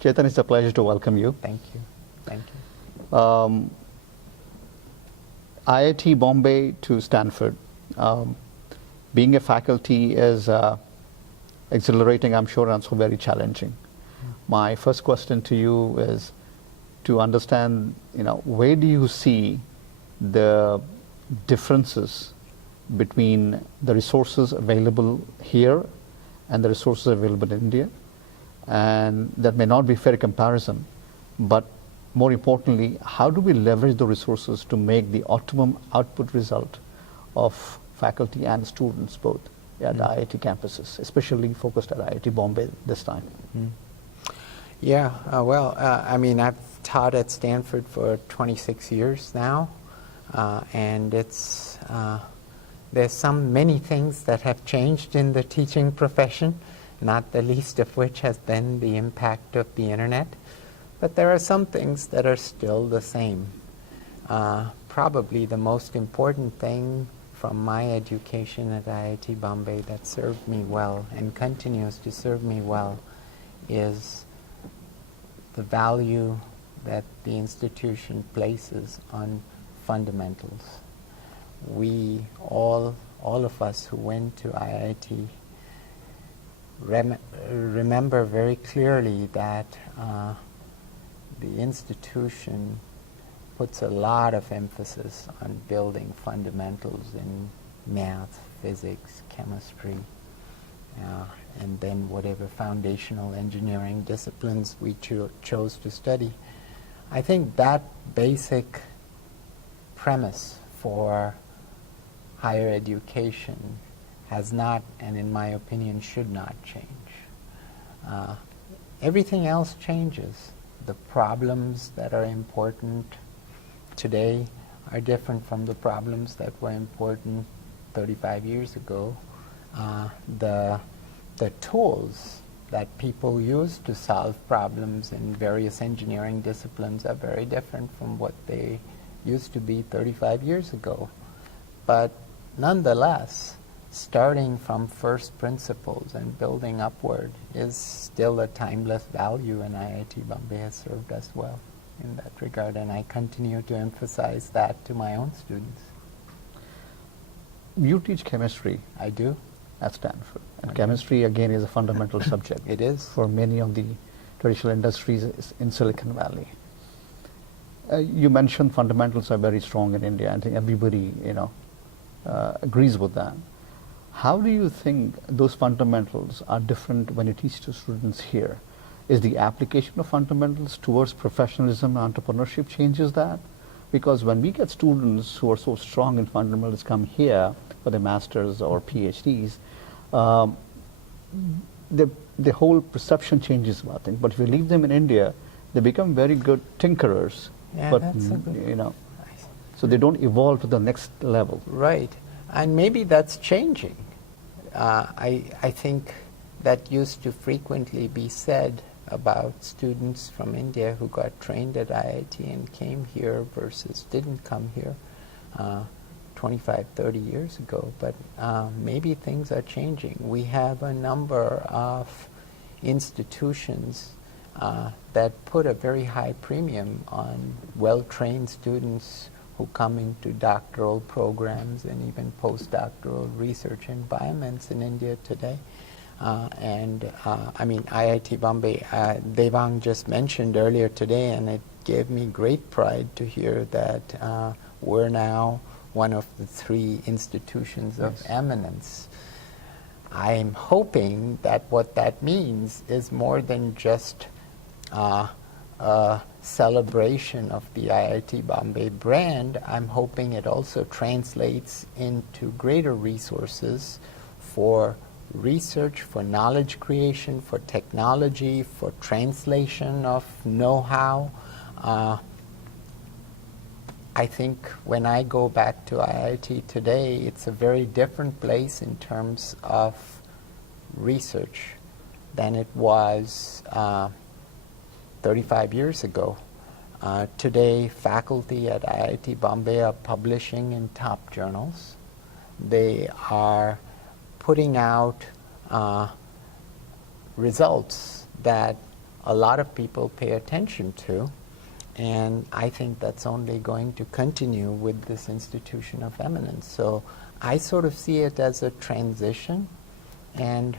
Chaitan, it's a pleasure to welcome you. Thank you. Thank you. IIT Bombay to Stanford. Being a faculty is exhilarating, I'm sure, and also very challenging. My first question to you is to understand, where do you see the differences between the resources available here and the resources available in India? And that may not be fair comparison, but more importantly, how do we leverage the resources to make the optimum output result of faculty and students both at IIT campuses, especially focused at IIT Bombay this time? Yeah, I've taught at Stanford for 26 years now, and there's many things that have changed in the teaching profession, not the least of which has been the impact of the internet. But there are some things that are still the same. Probably the most important thing from my education at IIT Bombay that served me well and continues to serve me well is the value that the institution places on fundamentals. We all of us who went to IIT remember very clearly that the institution puts a lot of emphasis on building fundamentals in math, physics, chemistry, and then whatever foundational engineering disciplines we chose to study. I think that basic premise for higher education has not, and in my opinion should not change. Everything else changes. The problems that are important today are different from the problems that were important 35 years ago. The tools that people use to solve problems in various engineering disciplines are very different from what they used to be 35 years ago. But nonetheless, starting from first principles and building upward is still a timeless value, and IIT Bombay has served us well in that regard, and I continue to emphasize that to my own students. You teach chemistry. I do. At Stanford. And chemistry, again, is a fundamental subject. It is. For many of the traditional industries in Silicon Valley. You mentioned fundamentals are very strong in India. I think everybody, agrees with that. How do you think those fundamentals are different when you teach to students here? Is the application of fundamentals towards professionalism and entrepreneurship changes that? Because when we get students who are so strong in fundamentals come here for their masters or PhDs, the whole perception changes about things. But if you leave them in India, they become very good tinkerers. Yeah, but that's a good so they don't evolve to the next level. Right, and maybe that's changing. I think that used to frequently be said about students from India who got trained at IIT and came here versus didn't come here 25, 30 years ago. But maybe things are changing. We have a number of institutions that put a very high premium on well-trained students who come into doctoral programs and even postdoctoral research environments in India today. IIT Bombay, Devang just mentioned earlier today, and it gave me great pride to hear that we're now one of the 3 institutions of eminence. I'm hoping that what that means is more than just a celebration of the IIT Bombay brand. I'm hoping it also translates into greater resources for research, for knowledge creation, for technology, for translation of know-how. I think when I go back to IIT today, it's a very different place in terms of research than it was 35 years ago. Today, faculty at IIT Bombay are publishing in top journals. They are putting out results that a lot of people pay attention to, and I think that's only going to continue with this institution of eminence. So I sort of see it as a transition, and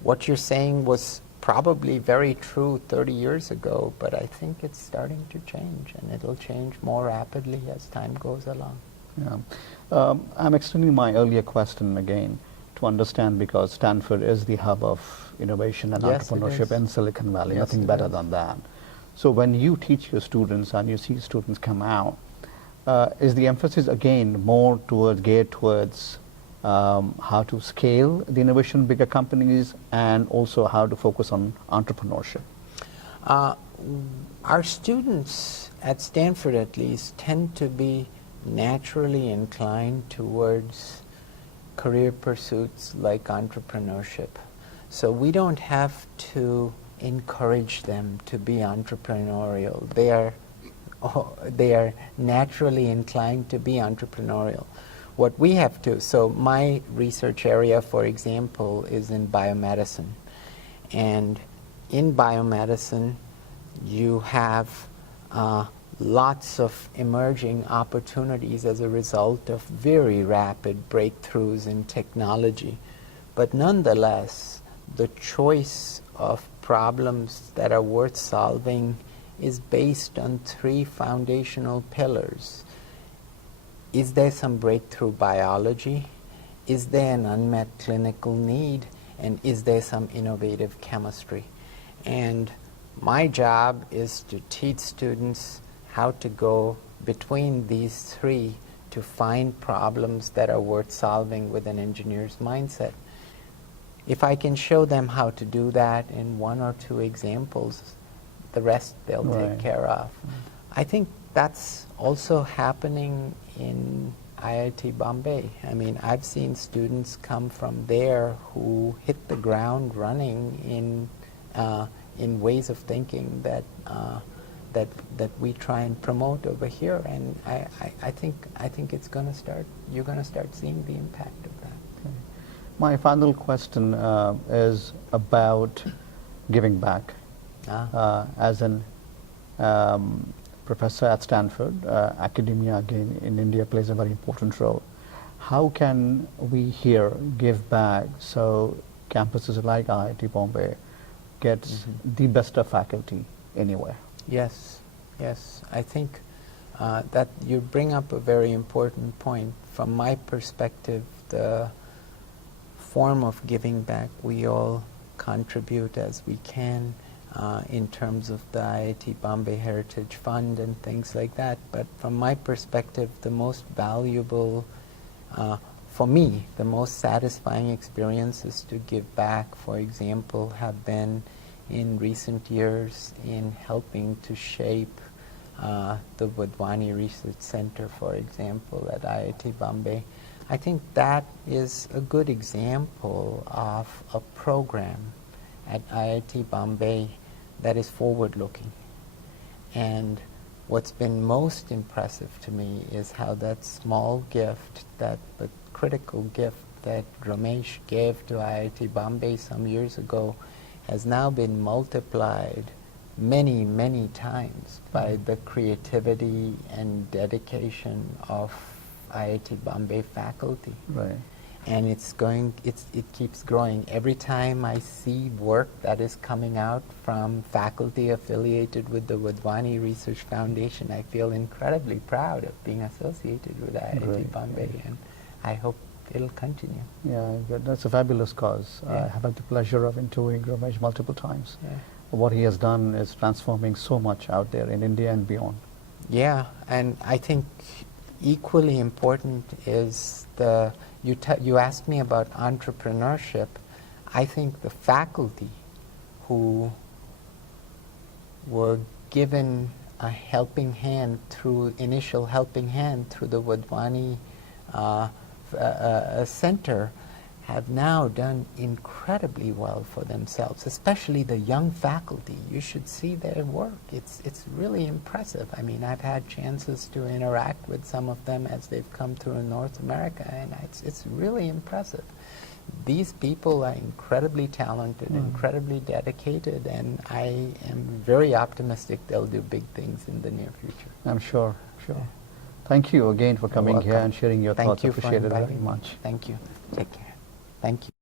what you're saying was probably very true 30 years ago, but I think it's starting to change, and it'll change more rapidly as time goes along. Yeah. I'm extending my earlier question again to understand, because Stanford is the hub of innovation and Yes, it entrepreneurship is. in Silicon Valley, Yes, nothing it better is. than that. So when you teach your students and you see students come out, is the emphasis again more geared towards how to scale the innovation in bigger companies, and also how to focus on entrepreneurship? Our students at Stanford, at least, tend to be naturally inclined towards career pursuits like entrepreneurship. So we don't have to encourage them to be entrepreneurial. They are naturally inclined to be entrepreneurial. What we have to, so my research area, for example, is in biomedicine. And in biomedicine, you have lots of emerging opportunities as a result of very rapid breakthroughs in technology. But nonetheless, the choice of problems that are worth solving is based on three foundational pillars. Is there some breakthrough biology? Is there an unmet clinical need? And is there some innovative chemistry? And my job is to teach students how to go between these three to find problems that are worth solving with an engineer's mindset. If I can show them how to do that in one or two examples, the rest they'll take care of. I think that's also happening in IIT Bombay. I mean, I've seen students come from there who hit the ground running in ways of thinking that we try and promote over here, and I think it's going to start. You're going to start seeing the impact of that. Okay. My final question is about giving back. As an professor at Stanford, academia again in India plays a very important role. How can we here give back so campuses like IIT Bombay gets the best of faculty anywhere? Yes, yes. I think that you bring up a very important point. From my perspective, the form of giving back, we all contribute as we can in terms of the IIT Bombay Heritage Fund and things like that. But from my perspective, the most valuable, for me, the most satisfying experiences to give back, for example, have been in recent years in helping to shape the Wadhwani Research Center, for example, at IIT Bombay. I think that is a good example of a program at IIT Bombay that is forward-looking. And what's been most impressive to me is how that small gift, that but critical gift that Ramesh gave to IIT Bombay some years ago has now been multiplied many, many times by the creativity and dedication of IIT Bombay faculty. Right. And it keeps growing. Every time I see work that is coming out from faculty affiliated with the Wadhwani Research Foundation, I feel incredibly proud of being associated with IIT Bombay, and I hope it'll continue. Yeah, that's a fabulous cause. I have had the pleasure of interviewing Ramesh multiple times. Yeah. What he has done is transforming so much out there in India and beyond. Yeah, and I think equally important is you asked me about entrepreneurship. I think the faculty who were given a helping hand initial helping hand through the Wadhwani Center have now done incredibly well for themselves, especially the young faculty. You should see their work. It's really impressive. I mean, I've had chances to interact with some of them as they've come through North America, and it's really impressive. These people are incredibly talented, incredibly dedicated, and I am very optimistic they'll do big things in the near future. I'm sure. Thank you again for coming here and sharing your thoughts. Thank you for Appreciate it very inviting me. much. Thank you. Take care. Thank you.